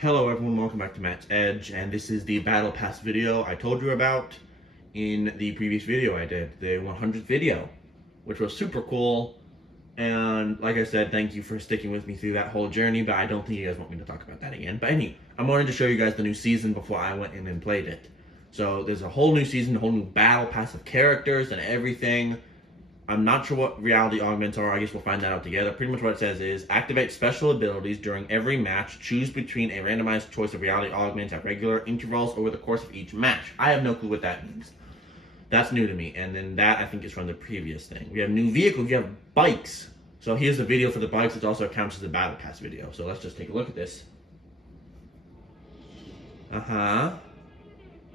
Hello everyone, welcome back to Matt's Edge, and this is the Battle Pass video I told you about in the previous video I did, the 100th video, which was super cool, and like I said, thank you for sticking with me through that whole journey, but I don't think you guys want me to talk about that again. But anyway, I wanted to show you guys the new season before I went in and played it. So there's a whole new season, a whole new Battle Pass of characters and everything. I'm not sure what reality augments are. I guess we'll find that out together. Pretty much what it says is activate special abilities during every match. Choose between a randomized choice of reality augments at regular intervals over the course of each match. I have no clue what that means. That's new to me. And then that I think is from the previous thing. We have new vehicles. We have bikes. So here's the video for the bikes. It also counts as a battle pass video. So let's just take a look at this. A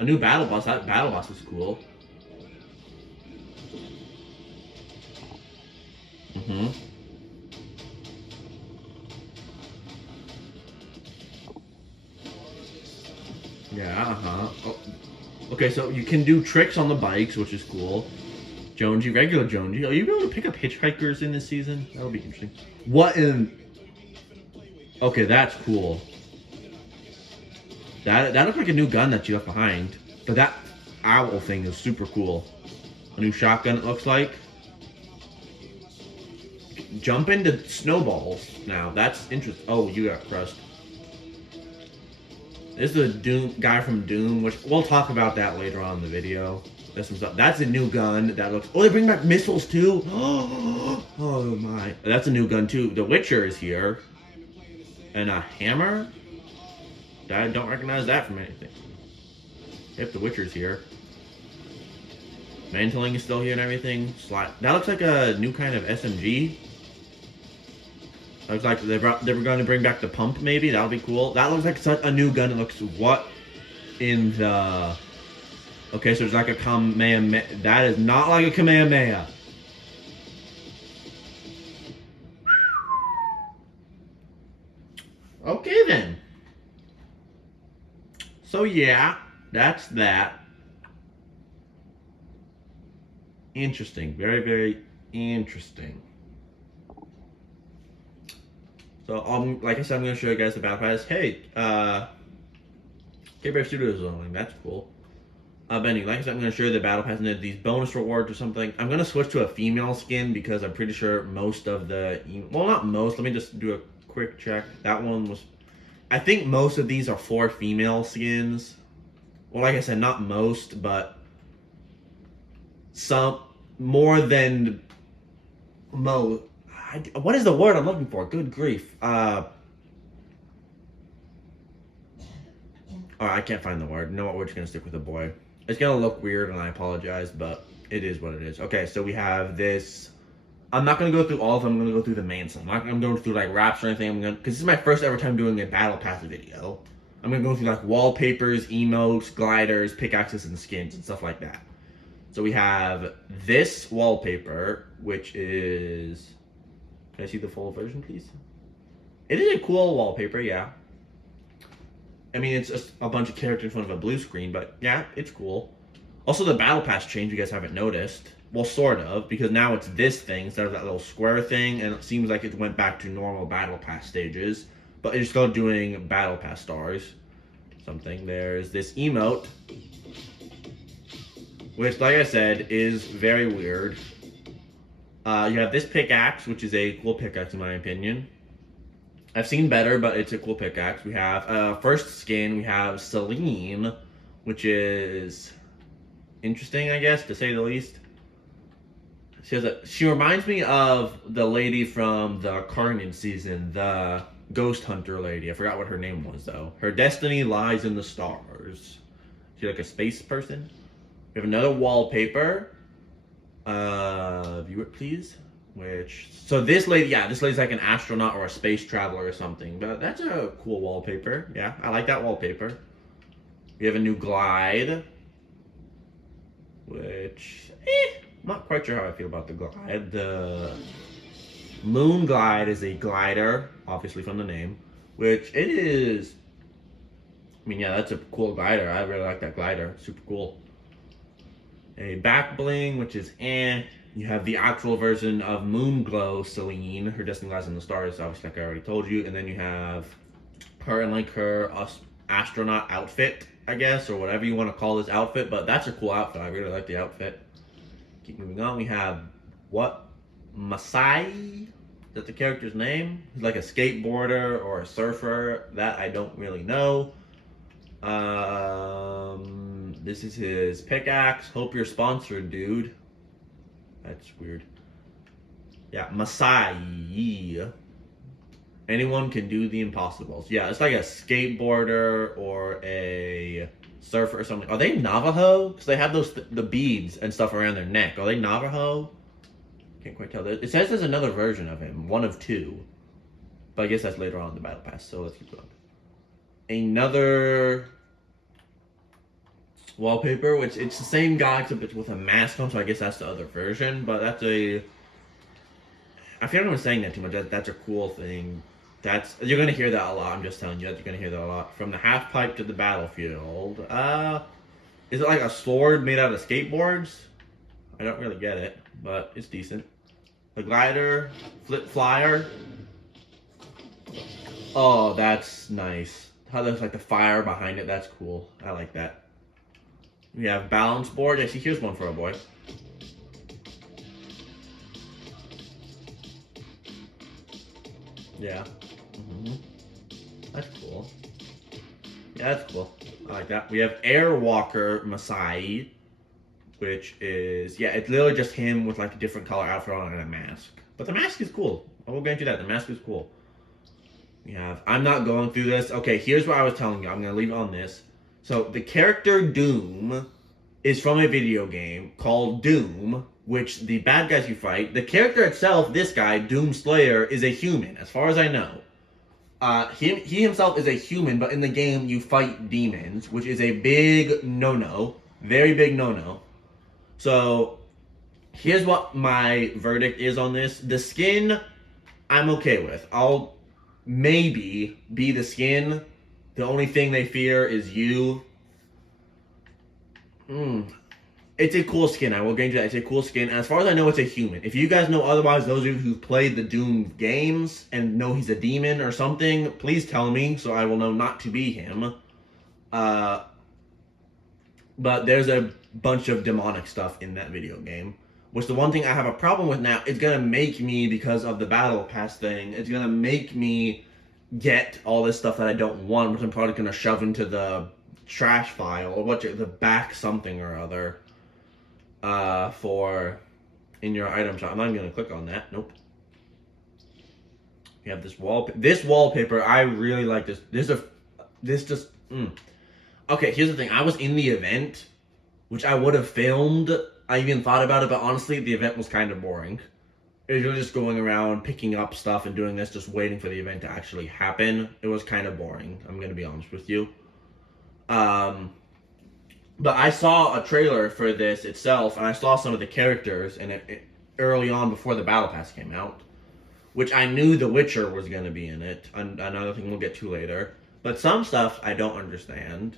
new battle boss. That battle boss is cool. Yeah, Oh. Okay, so you can do tricks on the bikes, which is cool. Jonesy, regular Jonesy. Are you able to pick up hitchhikers in this season? That'll be interesting. What in... Okay, that's cool. That looks like a new gun that you left behind. But that owl thing is super cool. A new shotgun, it looks like. Jump into snowballs now. That's interesting. Oh, you got crushed. This is the Doom guy from Doom, which we'll talk about that later on in the video. That's a new gun that looks. Oh, they bring back missiles too. Oh my! That's a new gun too. The Witcher is here, and a hammer. I don't recognize that from anything. Yep, the Witcher's here. Mantling is still here and everything. That looks like a new kind of SMG. Looks like they were going to bring back the pump, maybe. That'll be cool. That looks like such a new gun. It looks what in the... Okay, so it's like a Kamehameha. That is not like a Kamehameha. Okay, then. So, yeah, that's that. Interesting. Very, very interesting. So, like I said, I'm going to show you guys the Battle Pass. Hey, K-Brave Studios is on. That's cool. But anyway, like I said, I'm going to show you the Battle Pass and then these bonus rewards or something. I'm going to switch to a female skin because I'm pretty sure most of the... Well, not most. Let me just do a quick check. That one was... I think most of these are for female skins. Well, like I said, not most, but... Some... More than... Most... What is the word I'm looking for? Good grief. Oh, I can't find the word. You know what? We're just going to stick with a boy. It's going to look weird, and I apologize, but it is what it is. Okay, so we have this. I'm not going to go through all of them. I'm going to go through the main stuff. I'm not going to go through, like, raps or anything. Because this is my first ever time doing a Battle Pass video. I'm going to go through, like, wallpapers, emotes, gliders, pickaxes, and skins, and stuff like that. So we have this wallpaper, which is... Can I see the full version, please? It is a cool wallpaper, yeah. I mean, it's just a bunch of characters in front of a blue screen, but yeah, it's cool. Also, the Battle Pass changed, you guys haven't noticed. Well, sort of, because now it's this thing instead of that little square thing, and it seems like it went back to normal Battle Pass stages. But it's still doing Battle Pass stars. Something. There's this emote, which, like I said, is very weird. You have this pickaxe, which is a cool pickaxe in my opinion. I've seen better, but it's a cool pickaxe. We have first skin. We have Celine, which is interesting, I guess, to say the least. She reminds me of the lady from the Carnage season, the ghost hunter lady. I forgot what her name was, though. Her destiny lies in the stars. She's like a space person. We have another wallpaper. View it, please. So this lady, yeah, this lady's like an astronaut or a space traveler or something. But that's a cool wallpaper. Yeah, I like that wallpaper. We have a new glide, which, I'm not quite sure how I feel about the glide. The Moon Glide is a glider, obviously from the name, which it is. I mean, yeah, that's a cool glider. I really like that glider. Super cool. A back bling, which is You have the actual version of Moonglow Celine. Her destiny lies in the stars, obviously, like I already told you. And then you have her in like her astronaut outfit, I guess, or whatever you want to call this outfit. But that's a cool outfit. I really like the outfit. Keep moving on. We have what? Masai? Is that the character's name? He's like a skateboarder or a surfer. That I don't really know. This is his pickaxe. Hope you're sponsored, dude. That's weird. Yeah, Masai. Anyone can do the impossibles. Yeah, it's like a skateboarder or a surfer or something. Are they Navajo? Because they have those the beads and stuff around their neck. Are they Navajo? Can't quite tell. It says there's another version of him, one of two. But I guess that's later on in the battle pass. So let's keep going. Another wallpaper, which it's the same guy except it's with a mask on. So I guess that's the other version. But that's a. I feel like I'm saying that too much. That's a cool thing. You're gonna hear that a lot. I'm just telling you that you're gonna hear that a lot. From the half pipe to the battlefield. Is it like a sword made out of skateboards? I don't really get it, but it's decent. A glider, flip flyer. Oh, that's nice. How there's like the fire behind it. That's cool. I like that. We have balance board. Actually, here's one for a boy. Yeah. That's cool. Yeah, that's cool. I like that. We have Airwalker Masai, which is, yeah, it's literally just him with like a different color outfit on and a mask. But the mask is cool. I will grant you that. The mask is cool. We have, I'm not going through this. Okay, here's what I was telling you. I'm going to leave it on this. So the character Doom is from a video game called Doom, which the bad guys you fight, the character itself, this guy, Doom Slayer, is a human, as far as I know. He himself is a human, but in the game you fight demons, which is a big no-no. Very big no-no. So, here's what my verdict is on this. The skin, I'm okay with. I'll maybe be the skin. The only thing they fear is you. It's a cool skin. I will grant you that. It's a cool skin. And as far as I know, it's a human. If you guys know otherwise, those of you who've played the Doom games and know he's a demon or something, please tell me so I will know not to be him. But there's a bunch of demonic stuff in that video game. Which the one thing I have a problem with now, it's going to make me, because of the battle pass thing, it's going to make me get all this stuff that I don't want, which I'm probably going to shove into the trash file or the back something or other. For in your item shop. I'm not even gonna click on that. Nope. You have this wallpaper. I really like this. Okay, here's the thing. I was in the event, which I would have filmed. I even thought about it, but honestly, the event was kind of boring. It was just going around picking up stuff and doing this, just waiting for the event to actually happen. It was kind of boring. I'm gonna be honest with you. But I saw a trailer for this itself, and I saw some of the characters, and it early on before the battle pass came out, which I knew The Witcher was going to be in it. Another thing we'll get to later. But some stuff I don't understand,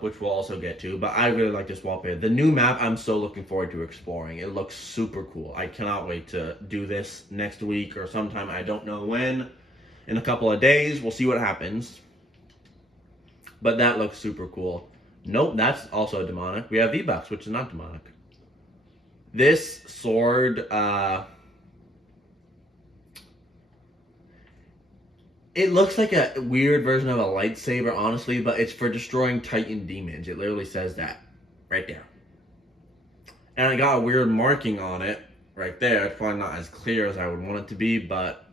which we'll also get to. But I really like this wallpaper. The new map, I'm so looking forward to exploring. It looks super cool. I cannot wait to do this next week or sometime. I don't know when. In a couple of days, we'll see what happens. But that looks super cool. Nope, that's also demonic. We have V-Bucks, which is not demonic. This sword, it looks like a weird version of a lightsaber, honestly, but it's for destroying Titan demons. It literally says that right there. And I got a weird marking on it right there. It's probably not as clear as I would want it to be, but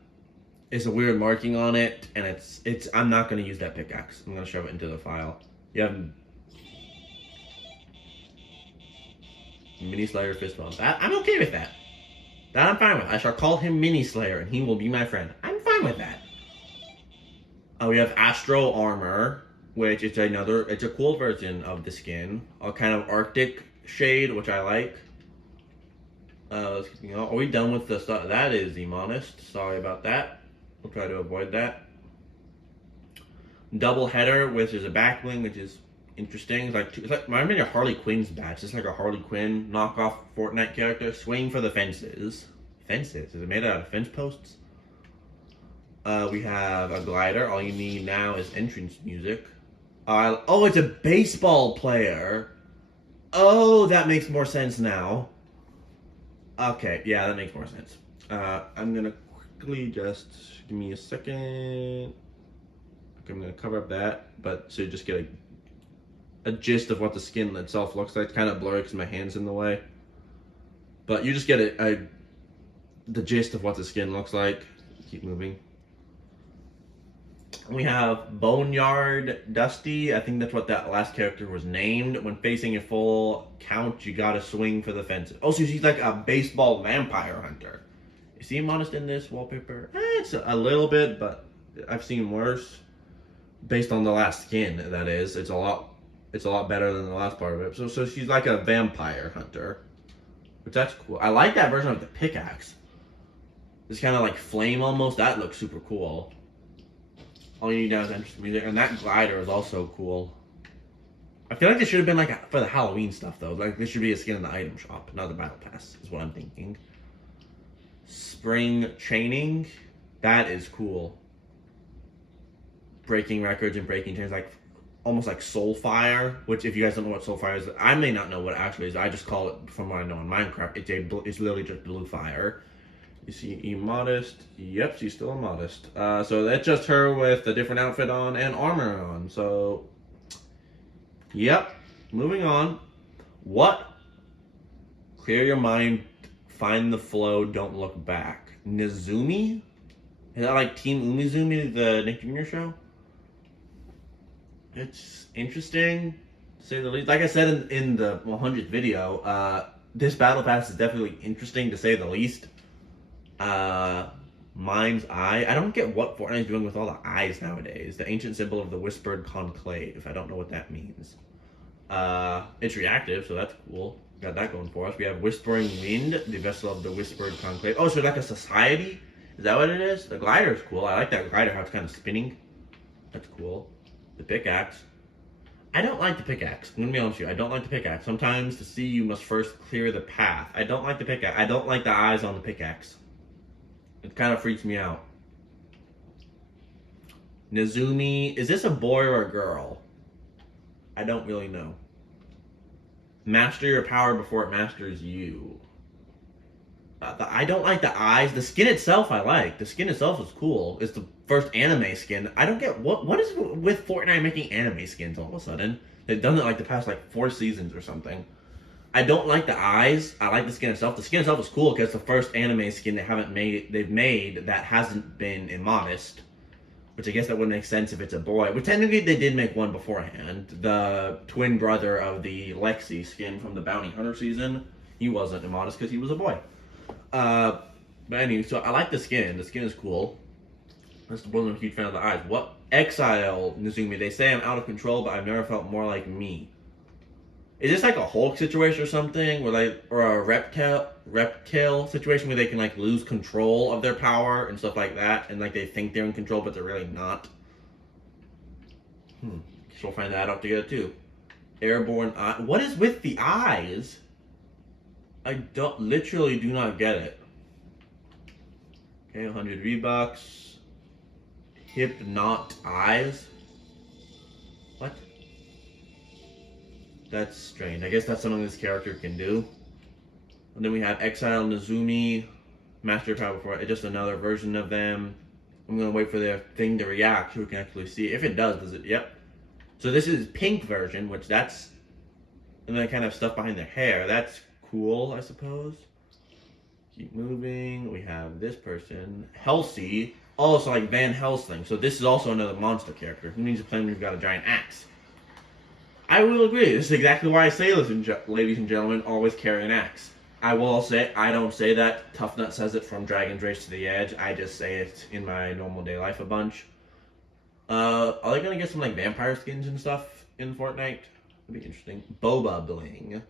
it's a weird marking on it, and it's. I'm not going to use that pickaxe. I'm going to shove it into the file. You have Mini Slayer fist bump. I'm okay with that. That I'm fine with. I shall call him Mini Slayer, and he will be my friend. I'm fine with that. We have Astro Armor, which it's a cool version of the skin. A kind of Arctic shade, which I like. Are we done with the stuff? That is Demonist. Sorry about that. We'll try to avoid that. Double header, which is a back bling, which is interesting. It's like remember your Harley Quinn's badge. It's like a Harley Quinn knockoff Fortnite character. Swing for the fences. Fences? Is it made out of fence posts? We have a glider. All you need now is entrance music. Oh, it's a baseball player. Oh, that makes more sense now. Okay, yeah, that makes more sense. I'm gonna quickly just give me a second. Okay, I'm gonna cover up that, but so you just get a gist of what the skin itself looks like. It's kind of blurry because my hand's in the way, but you just get the gist of what the skin looks like. Keep moving. We have Boneyard Dusty. I think that's what that last character was named. When facing a full count, you gotta swing for the fences. Oh, so she's like a baseball vampire hunter. Is he modest in this wallpaper? It's a little bit, but I've seen worse. Based on the last skin, that is. It's a lot better than the last part of it. So she's like a vampire hunter. Which that's cool. I like that version of the pickaxe. It's kind of like flame almost. That looks super cool. All you need now is entrance music, and that glider is also cool. I feel like this should have been like for the Halloween stuff though. Like this should be a skin in the item shop, not the battle pass. Is what I'm thinking. Spring chaining, that is cool. Breaking records and breaking chains, like almost like Soulfire. Which, if you guys don't know what Soulfire is, I may not know what it actually is. I just call it from what I know in Minecraft. It's literally just blue fire. You see immodest. Yep, she's still immodest. So that's just her with a different outfit on and armor on. So, yep. Moving on. What? Clear your mind. Find the flow. Don't look back. Nizumi? Is that like Team Umizumi, the Nick Jr. show? It's interesting, to say the least. Like I said in the 100th video, this battle pass is definitely interesting, to say the least. Mind's Eye. I don't get what Fortnite is doing with all the eyes nowadays. The ancient symbol of the whispered conclave. I don't know what that means. It's reactive, so that's cool. Got that going for us. We have Whispering Wind, the vessel of the whispered conclave. Oh, so like a society? Is that what it is? The glider is cool. I like that glider, how it's kind of spinning. That's cool. The pickaxe. I don't like the pickaxe. I'm gonna be honest with you. I don't like the pickaxe. Sometimes to see, you must first clear the path. I don't like the pickaxe. I don't like the eyes on the pickaxe. It kind of freaks me out. Nizumi. Is this a boy or a girl? I don't really know. Master your power before it masters you. I don't like the eyes. The skin itself I like. The skin itself is cool. It's the first anime skin. I don't get what is with Fortnite making anime skins all of a sudden. They've done it like the past like 4 seasons or something. I don't like the eyes. I like the skin itself. The skin itself is cool because it's the first anime skin they've made that hasn't been immodest. Which I guess that would make sense if it's a boy. But technically they did make one beforehand. The twin brother of the Lexi skin from the Bounty Hunter season. He wasn't immodest because he was a boy. But anyway, so I like the skin. The skin is cool. I just wasn't a huge fan of the eyes. What? Exile Nizumi. They say I'm out of control, but I've never felt more like me. Is this like a Hulk situation or something, or a reptile situation where they can like lose control of their power and stuff like that, and like they think they're in control, but they're really not? Guess we'll find that out together too. Airborne eye. What is with the eyes? I literally do not get it. Okay, 100 V-Bucks. Hip not eyes. What? That's strange. I guess that's something this character can do. And then we have Exile Nizumi, Master Power before. It's just another version of them. I'm gonna wait for their thing to react so we can actually see. If it does it? Yep. So this is pink version, which that's, and then kind of stuff behind their hair. That's cool, I suppose. Keep moving. We have this person, Halsey. Also like Van Helsing. So this is also another monster character. Who needs a plane when you've got a giant axe? I will agree. This is exactly why I say, ladies and gentlemen, always carry an axe. I will say, I don't say that. Tough Nut says it from Dragon's Race to the Edge. I just say it in my normal day life a bunch. Are they gonna get some like vampire skins and stuff in Fortnite? That'd be interesting. Boba bling.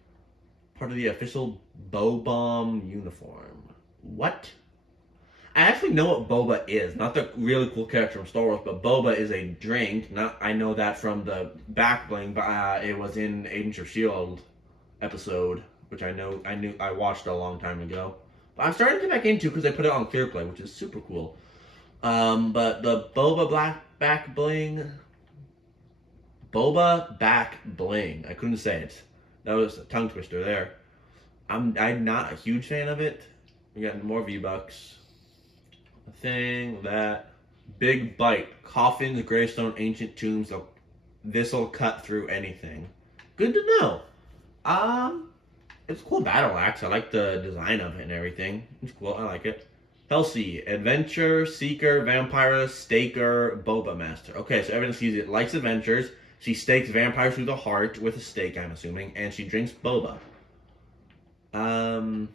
Part of the official Bomb uniform. What? I actually know what boba is. Not the really cool character from Star Wars, but boba is a drink. I know that from the back bling, but it was in Agents of S.H.I.E.L.D. episode, which I watched a long time ago. But I'm starting to get back into because they put it on Clearplay, which is super cool. But the Boba back bling. I couldn't say it. That was a tongue twister there. I'm not a huge fan of it. We got more V-Bucks. A thing that big bite. Coffins, gravestone, ancient tombs. This'll cut through anything. Good to know. It's a cool battle axe. I like the design of it and everything. It's cool. I like it. Helsi, adventure, seeker, vampire, staker, boba master. Okay, so everyone sees it. Likes adventures. She stakes vampires through the heart with a stake, I'm assuming, and she drinks boba. I'm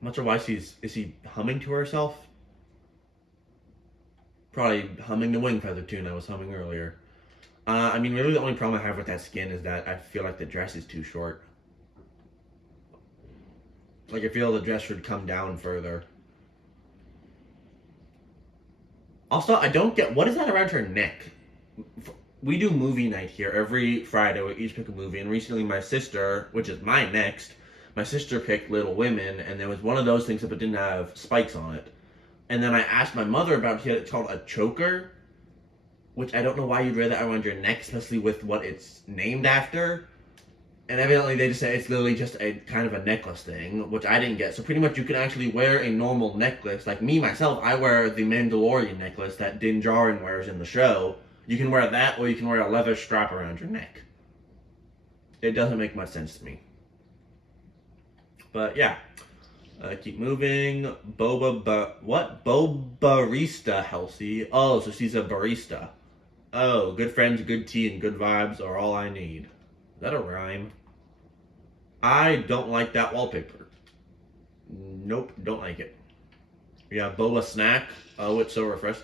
not sure why is she humming to herself? Probably humming the wing feather tune I was humming earlier. I mean, really the only problem I have with that skin is that I feel like the dress is too short. Like, I feel the dress should come down further. Also, I don't get, what is that around her neck? We do movie night here every Friday. We each pick a movie, and recently my sister, which is my next, my sister picked Little Women, and there was one of those things but didn't have spikes on it. And then I asked my mother about it. It's called a choker, which I don't know why you'd wear that around your neck, especially with what it's named after. And evidently they just say it's literally just a kind of a necklace thing, which I didn't get. So pretty much you can actually wear a normal necklace. Like me, myself, I wear the Mandalorian necklace that Din Djarin wears in the show. You can wear that, or you can wear a leather strap around your neck. It doesn't make much sense to me. But yeah. Keep moving. Barista, Helsi. Oh, so she's a barista. Oh, good friends, good tea, and good vibes are all I need. Is that a rhyme? I don't like that wallpaper. Nope, don't like it. We have boba snack. Oh, it's so refreshing.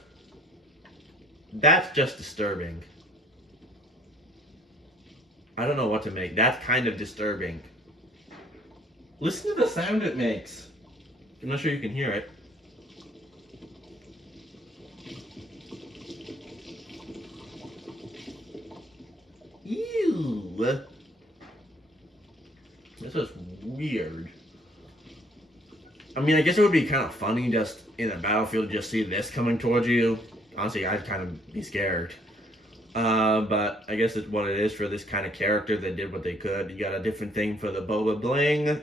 That's just disturbing. I don't know what to make. That's kind of disturbing. Listen to the sound it makes. I'm not sure you can hear it. Ew. This is weird. I mean, I guess it would be kind of funny just in a battlefield to just see this coming towards you. Honestly, I'd kind of be scared. But I guess it's what it is for this kind of character. They did what they could. You got a different thing for the boba bling.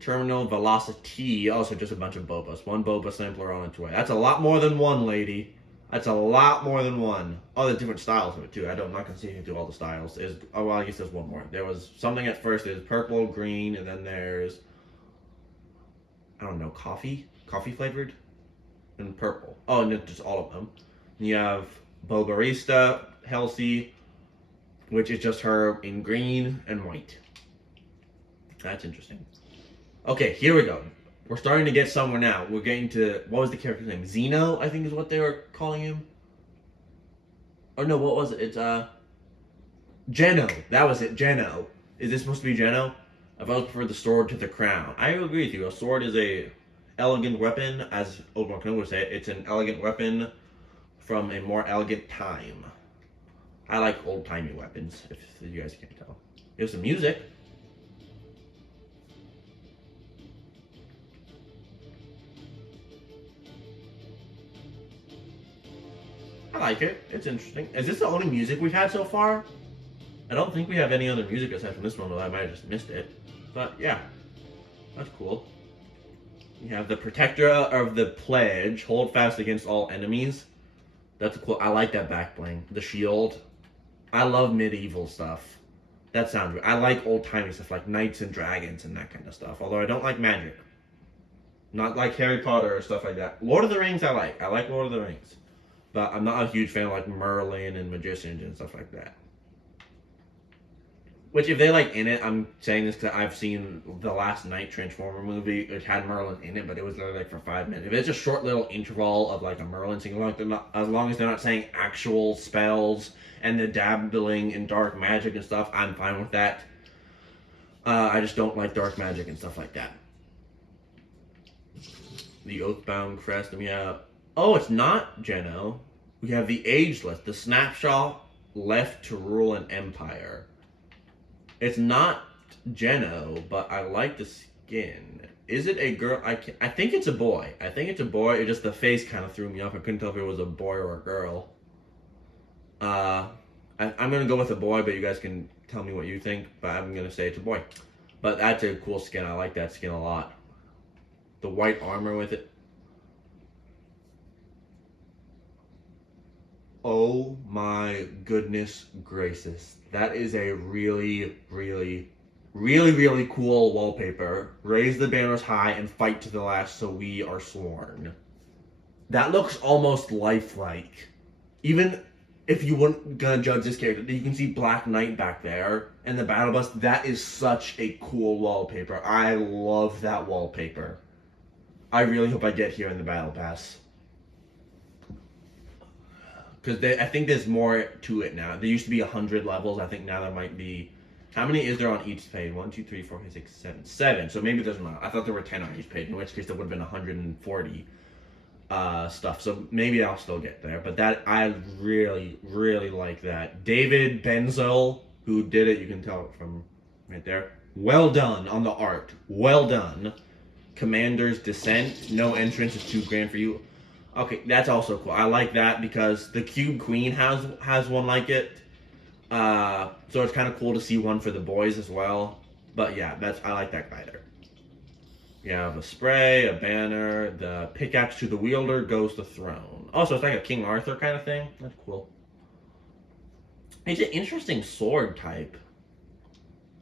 Terminal velocity. Also just a bunch of bobas. One boba sampler on its way. That's a lot more than one, lady. That's a lot more than one. Oh, there's different styles of it too. I'm not gonna see through all the styles. Well, I guess there's one more. There was something at first. There's purple, green, and then there's, I don't know, coffee flavored, and purple. Oh, and just all of them. And you have Bobarista, Helsi, which is just her in green and white. That's interesting. Okay, here we go. We're starting to get somewhere now. We're getting to, what was the character's name? Zeno, I think is what they were calling him. Oh no, what was it? It's Geno. That was it, Geno. Is this supposed to be Geno? I've always preferred the sword to the crown. I agree with you. A sword is a elegant weapon, as Obi-Wan Kenobi would say. It's an elegant weapon from a more elegant time. I like old-timey weapons, if you guys can't tell. Here's some music. I like it. It's interesting. Is this the only music we've had so far? I don't think we have any other music aside from this one, but I might have just missed it. But yeah, that's cool. You have the Protector of the Pledge, hold fast against all enemies. That's cool. I like that back bling. The shield. I love medieval stuff. That sounds good. I like old-timey stuff like knights and dragons and that kind of stuff. Although I don't like magic. Not like Harry Potter or stuff like that. Lord of the Rings I like. I like Lord of the Rings. But I'm not a huge fan of like Merlin and magicians and stuff like that. Which, if they like in it, I'm saying this because I've seen the last Night Transformer movie. It had Merlin in it, but it was literally like for 5 minutes. If it's a short little interval of like a Merlin singing, like as long as they're not saying actual spells and the dabbling in dark magic and stuff, I'm fine with that. I just don't like dark magic and stuff like that. The Oathbound Crest, and we have, oh, it's not Geno. We have the Ageless, the snapshot left to rule an empire. It's not Geno, but I like this. skin. Is it a girl? I think it's a boy. I think it's a boy. It just the face kind of threw me off. I couldn't tell if it was a boy or a girl. I'm gonna go with a boy, but you guys can tell me what you think. But I'm gonna say it's a boy. But that's a cool skin. I like that skin a lot. The white armor with it. Oh my goodness gracious. That is a really, really, really, really cool wallpaper. Raise the banners high and fight to the last so we are sworn. That looks almost lifelike. Even if you weren't gonna judge this character, you can see Black Knight back there and the battle bus. That is such a cool wallpaper. I love that wallpaper. I really hope I get here in the battle pass. Because I think there's more to it now. There used to be 100 levels. I think now there might be. How many is there on each page? 1, 2, 3, 4, 5, 6, 7. 7. So maybe there's not. I thought there were 10 on each page, in which case there would have been 140 stuff. So maybe I'll still get there. But that, I really, really like that. David Benzel, who did it, you can tell from right there. Well done on the art. Well done. Commander's Descent. No entrance is too grand for you. Okay, that's also cool. I like that because the Cube Queen has one like it. So it's kind of cool to see one for the boys as well. But yeah, I like that guy there. You have a spray, a banner, the pickaxe to the wielder goes the throne. Oh, so it's like a King Arthur kind of thing. That's cool. It's an interesting sword type.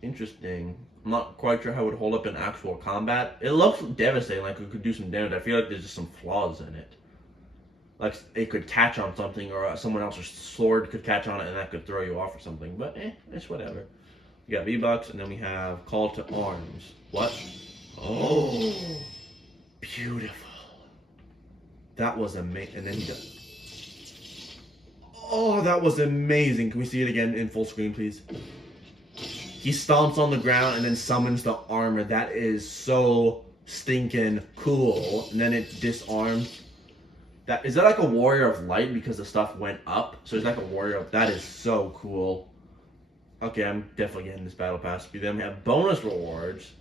Interesting. I'm not quite sure how it would hold up in actual combat. It looks devastating, like it could do some damage. I feel like there's just some flaws in it. Like it could catch on something, or someone else's sword could catch on it, and that could throw you off or something. But it's whatever. We got V-Bucks, and then we have Call to Arms. What? Oh, beautiful. That was amazing. And then he does. Oh, that was amazing. Can we see it again in full screen, please? He stomps on the ground and then summons the armor. That is so stinking cool. And then it disarms. Is that like a warrior of light because the stuff went up? So it's like a warrior of. That is so cool. Okay, I'm definitely getting this battle pass. We then have bonus rewards.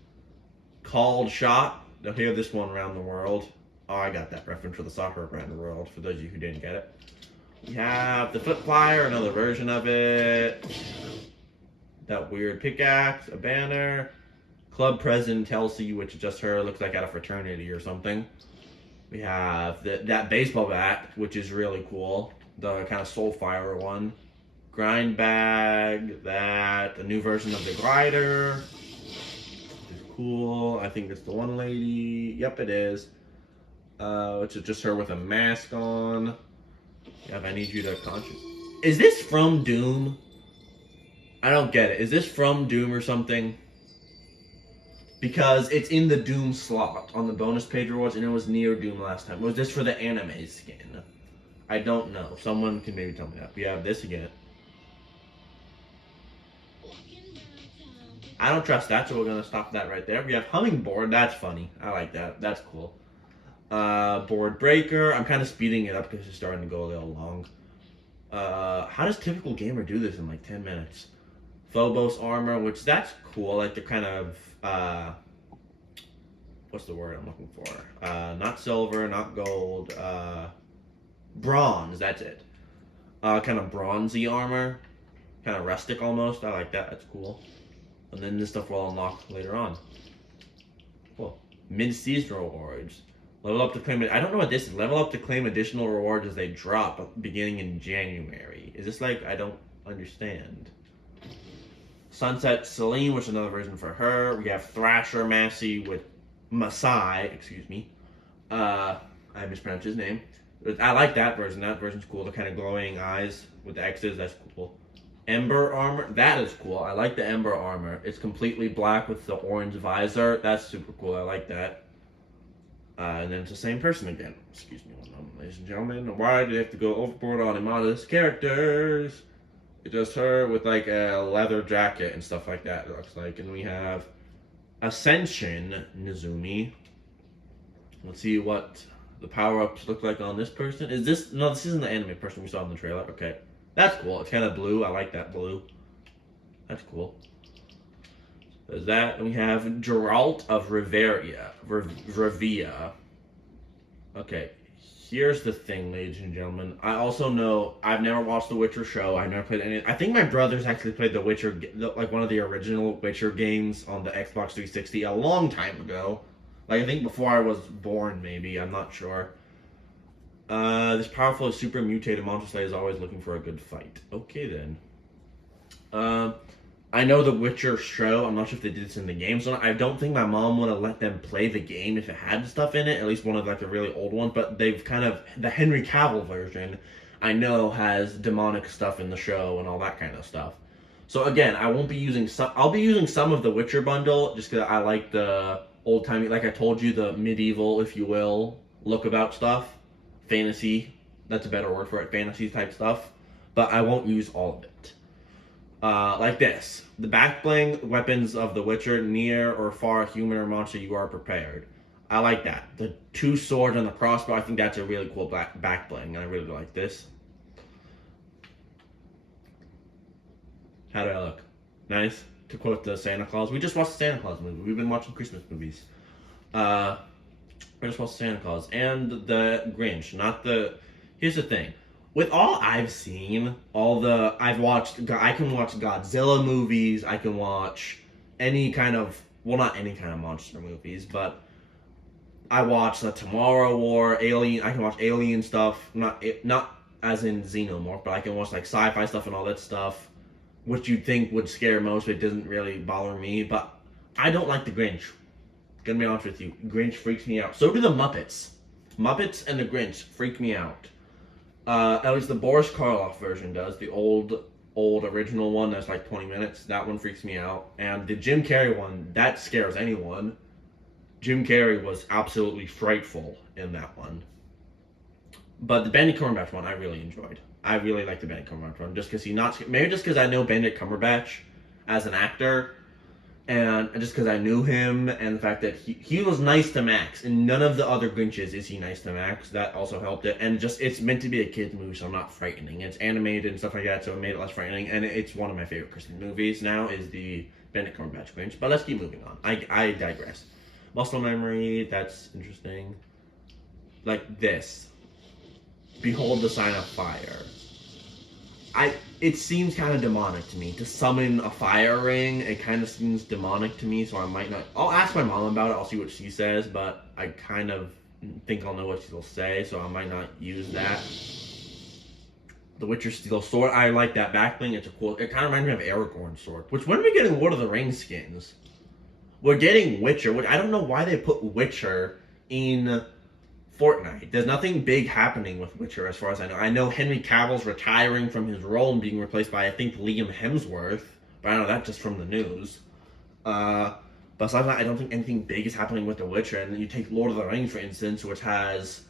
Called shot. They'll hear this one around the world. Oh, I got that reference for the soccer around the world. For those of you who didn't get it. We have the flip flyer, another version of it. That weird pickaxe, a banner, club president Telsey, which is just her, looks like at a fraternity or something. We have that baseball bat, which is really cool, the kind of Soulfire one. Grind bag, a new version of the glider, which is cool. I think it's the one lady. Yep, it is. Which is just her with a mask on. Yeah, I need you to concentrate. Is this from Doom? I don't get it. Is this from Doom or something? Because it's in the Doom slot on the bonus page rewards, and it was near Doom last time. Was this for the anime skin? I don't know. Someone can maybe tell me that. We have this again. I don't trust that, so we're going to stop that right there. We have Hummingboard. That's funny. I like that. That's cool. Board Breaker. I'm kind of speeding it up because it's starting to go a little long. How does Typical Gamer do this in like 10 minutes? Phobos armor, which that's cool. Like the kind of what's the word I'm looking for? Not silver, not gold. Bronze. That's it. Kind of bronzy armor, kind of rustic almost. I like that. That's cool. And then this stuff will unlock later on. Cool. Mid-season rewards. Level up to claim. I don't know what this is. Level up to claim additional rewards as they drop beginning in January. Is this like I don't understand? Sunset Celine, which is another version for her. We have Thrasher Massey with Masai, excuse me. I mispronounced his name. I like that version. That version's cool. The kind of glowing eyes with the X's, that's cool. Ember armor, that is cool. I like the Ember armor. It's completely black with the orange visor. That's super cool. I like that. And then it's the same person again. Excuse me, ladies and gentlemen. Why do they have to go overboard on Imada's characters? It's just her with like a leather jacket and stuff like that, it looks like. And we have Ascension Nizumi. Let's see what the power-ups look like on this person. Is this... No, this isn't the anime person we saw in the trailer. Okay. That's cool. It's kind of blue. I like that blue. That's cool. There's that. And we have Geralt of Rivia. Okay, here's the thing, ladies and gentlemen. I also know I've never watched the Witcher show. I've never played any. I think my brothers actually played the Witcher, like one of the original Witcher games on the Xbox 360 a long time ago. Like I think before I was born, maybe. I'm not sure. This powerful, super mutated monster slayer is always looking for a good fight. Okay then. Um, I know the Witcher show. I'm not sure if they did this in the game, so I don't think my mom would have let them play the game if it had stuff in it. At least one of like the really old ones. But they've kind of the Henry Cavill version. I know has demonic stuff in the show and all that kind of stuff. So again, I won't be using some. I'll be using some of the Witcher bundle just because I like the old timey, like I told you, the medieval, if you will, look about stuff, fantasy. That's a better word for it, fantasy type stuff. But I won't use all of it. Like this. The back bling weapons of the Witcher, near or far human or monster, you are prepared. I like that. The two swords and the crossbow, I think that's a really cool back bling. I really like this. How do I look? Nice. To quote the Santa Claus. We just watched the Santa Claus movie. We've been watching Christmas movies. We just watched Santa Claus. And the Grinch. Not the... Here's the thing. With all I've seen, I've watched, I can watch Godzilla movies, I can watch any kind of, well, not any kind of monster movies, but I watch the Tomorrow War, Alien, I can watch Alien stuff, not as in Xenomorph, but I can watch like sci-fi stuff and all that stuff, which you'd think would scare most, but it doesn't really bother me, but I don't like the Grinch. Gonna be honest with you, Grinch freaks me out. So do the Muppets. Muppets and the Grinch freak me out. At least the Boris Karloff version does. The old original one that's like 20 minutes. That one freaks me out. And the Jim Carrey one, that scares anyone. Jim Carrey was absolutely frightful in that one. But the Benedict Cumberbatch one I really enjoyed. I really like the Benedict Cumberbatch one. Just because maybe just because I know Benedict Cumberbatch as an actor. And just because I knew him, and the fact that he was nice to Max, and none of the other Grinches is he nice to Max. That also helped it. And just it's meant to be a kids movie, so I'm not frightening. It's animated and stuff like that, so it made it less frightening. And it's one of my favorite Christmas movies now is the Benedict Cumberbatch Grinch. But let's keep moving on. I digress. Muscle memory, that's interesting. Like this. Behold the sign of fire. It seems kind of demonic to me to summon a fire ring. It kind of seems demonic to me, so I might not. I'll ask my mom about it. I'll see what she says, but I kind of think I'll know what she'll say, so I might not use that. The Witcher Steel Sword. I like that back bling. It's a cool. It kind of reminds me of Aragorn's sword. Which when are we getting Lord of the Rings skins? We're getting Witcher. Which I don't know why they put Witcher in Fortnite. There's nothing big happening with Witcher as far as I know. I know Henry Cavill's retiring from his role and being replaced by, I think, Liam Hemsworth. But I know that just from the news. But aside that, I don't think anything big is happening with The Witcher. And then you take Lord of the Rings, for instance, which has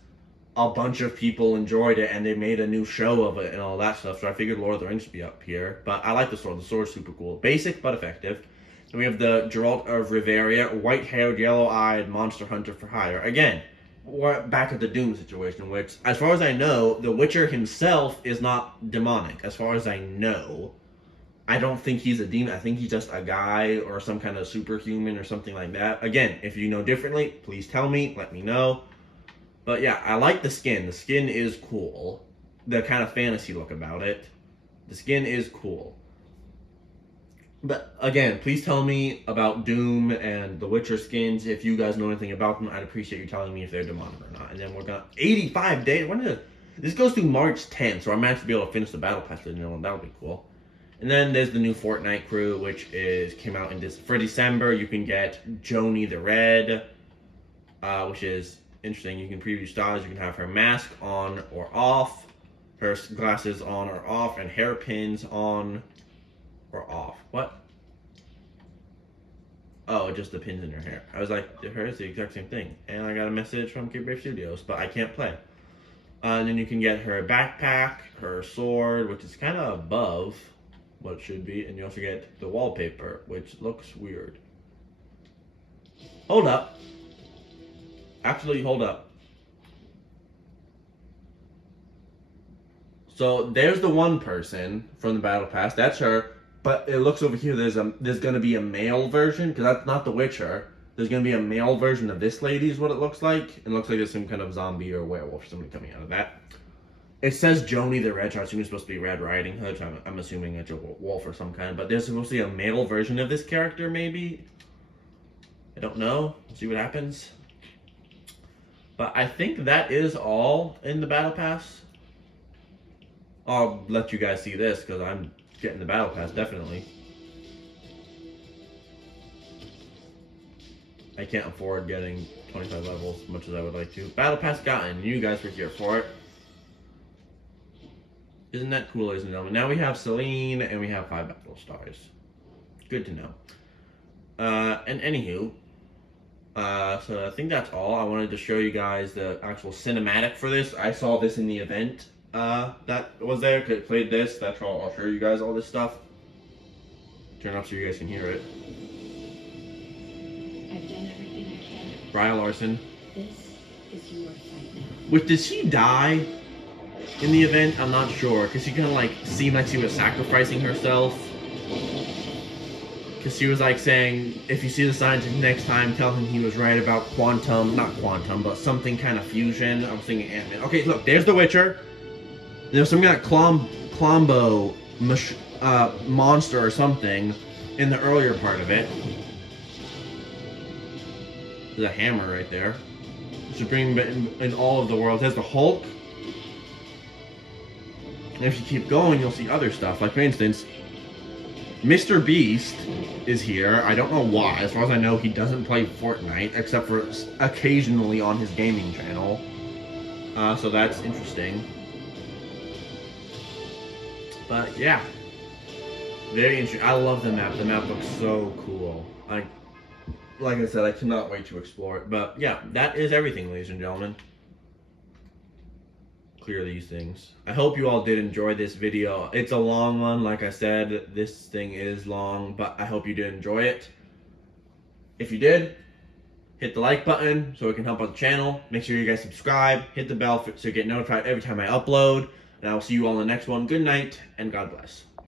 a bunch of people enjoyed it and they made a new show of it and all that stuff. So I figured Lord of the Rings would be up here. But I like the sword. The sword's super cool. Basic but effective. And we have the Geralt of Rivia, white-haired, yellow-eyed monster hunter for hire. Again, we're back at the Doom situation, which, as far as I know, the Witcher himself is not demonic. As far as I know, I don't think he's a demon. I think he's just a guy or some kind of superhuman or something like that. Again, if you know differently, please tell me. Let me know. But yeah, I like the skin. The skin is cool. The kind of fantasy look about it. The skin is cool. But again, please tell me about Doom and the Witcher skins. If you guys know anything about them, I'd appreciate you telling me if they're demonic or not. And then we're gonna 85 days. This goes through March 10th, so I might have to be able to finish the battle pass. That'll be cool. And then there's the new Fortnite crew, which came out for December. You can get Joni the Red, which is interesting. You can preview styles. You can have her mask on or off, her glasses on or off, and hairpins on or off. What? Oh, just the pins in her hair. I was like, hers the exact same thing. And I got a message from Kid Brave Studios, but I can't play. And then you can get her backpack, her sword, which is kind of above what it should be, and you also get the wallpaper, which looks weird. Hold up. Actually, hold up. So there's the one person from the battle pass. That's her. But it looks over here. There's gonna be a male version because that's not The Witcher. There's gonna be a male version of this lady, is what it looks like. It looks like there's some kind of zombie or werewolf or something coming out of that. It says Joni the Red, so I assume it's supposed to be Red Riding Hood. So I'm assuming it's a wolf or some kind. But there's supposed to be a male version of this character, maybe. I don't know. We'll see what happens. But I think that is all in the Battle Pass. I'll let you guys see this because I'm getting the Battle Pass, definitely. I can't afford getting 25 levels as much as I would like to. Battle Pass gotten. You guys were here for it. Isn't that cool, ladies and gentlemen? Now we have Celine and we have 5 battle stars. Good to know. And anywho, so I think that's all. I wanted to show you guys the actual cinematic for this. I saw this in the event that was there. It played this. That's all. I'll show you guys all this stuff. Turn up so you guys can hear it. I've done everything I can. Brian Larson. This is your fight now. Which, did she die in the event? I'm not sure, because she kind of like seemed like she was sacrificing herself. Because she was like saying, if you see the scientist next time, tell him he was right about quantum, not quantum, but something kind of fusion. I was thinking Ant-Man. Okay, look, there's The Witcher. There's some kind of Klombo monster or something in the earlier part of it. There's a hammer right there. Should bring in all of the worlds. There's the Hulk. And if you keep going, you'll see other stuff. Like, for instance, Mr. Beast is here. I don't know why. As far as I know, he doesn't play Fortnite, except for occasionally on his gaming channel. So that's interesting. But, yeah. Very interesting. I love the map. The map looks so cool. Like I said, I cannot wait to explore it. But, yeah, that is everything, ladies and gentlemen. Clear these things. I hope you all did enjoy this video. It's a long one, like I said. This thing is long, but I hope you did enjoy it. If you did, hit the like button so it can help out the channel. Make sure you guys subscribe. Hit the bell so you get notified every time I upload. And I will see you all in the next one. Good night, and God bless.